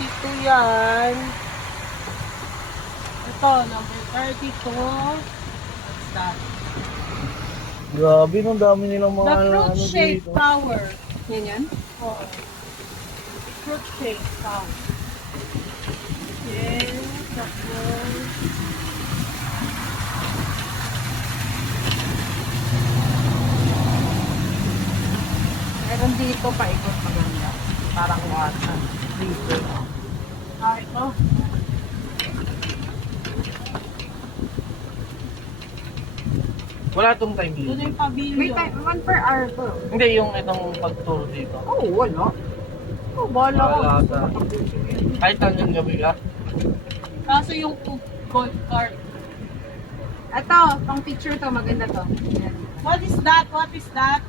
Ito yan. Ito, number 32. What's that? Grabe, nung dami nilang mga The fruit ano shake dito. flower. Yan yan? Oo. Fruit shake flower. Yes, tapos. Meron dito paikot maganda. Parang water. Dito. Ito. Wala tong time Ito dito. na yung pavilion. May time, 1 per hour to. Hindi, yung itong pag-tour dito. Oo, wala. Oh, bala ko. Wala ata. Kahit hanggang gabi ka. Kaso yung gold card. Ito, pang picture to, maganda to. Yan. What is that? What is that?